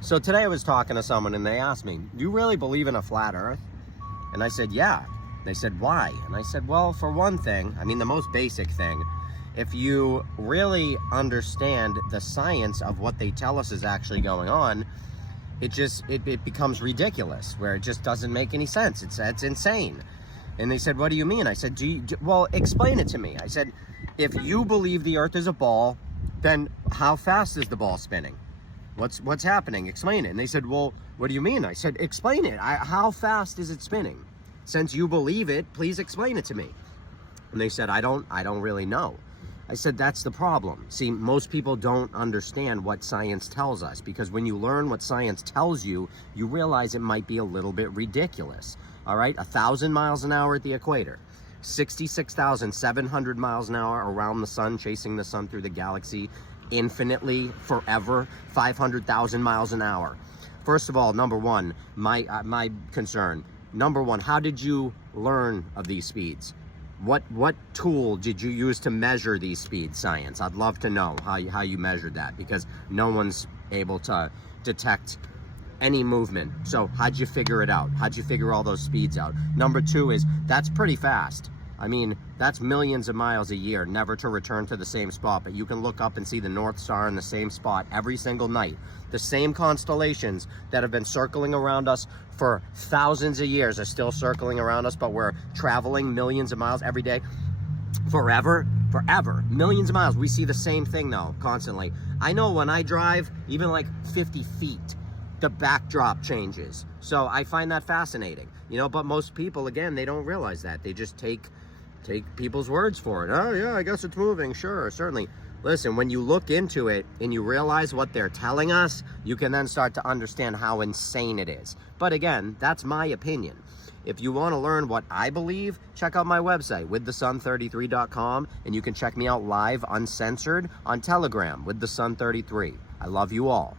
So today I was talking to someone and they asked me, do you really believe in a flat earth? And I said, yeah. They said, why? And I said, well, for one thing, I mean, the most basic thing, if you really understand the science of what they tell us is actually going on, it becomes ridiculous, where it just doesn't make any sense. It's insane. And they said, what do you mean? I said, well, explain it to me. I said, if you believe the earth is a ball, then how fast is the ball spinning? What's happening? Explain it. And they said, well, what do you mean? I said, explain it. How fast is it spinning? Since you believe it, please explain it to me. And they said, I don't really know. I said, that's the problem. See, most people don't understand what science tells us, because when you learn what science tells you, you realize it might be a little bit ridiculous. All right, 1,000 miles an hour at the equator, 66,700 miles an hour around the sun, chasing the sun through the galaxy, infinitely, forever, 500,000 miles an hour. First of all, number one, my concern. Number one, how did you learn of these speeds? What tool did you use to measure these speeds, science? I'd love to know how you measured that, because no one's able to detect any movement. So how'd you figure it out? How'd you figure all those speeds out? Number two is, that's pretty fast. I mean, that's millions of miles a year, never to return to the same spot, but you can look up and see the North Star in the same spot every single night. The same constellations that have been circling around us for thousands of years are still circling around us, but we're traveling millions of miles every day. Forever, millions of miles. We see the same thing though, constantly. I know when I drive, even like 50 feet, the backdrop changes. So I find that fascinating, you know, but most people, again, they don't realize that. They just take people's words for it. Oh yeah, I guess it's moving. Sure, certainly. Listen, when you look into it and you realize what they're telling us, you can then start to understand how insane it is. But again, that's my opinion. If you want to learn what I believe, check out my website, withthesun33.com, and you can check me out live, uncensored, on Telegram, with the Sun 33. I love you all.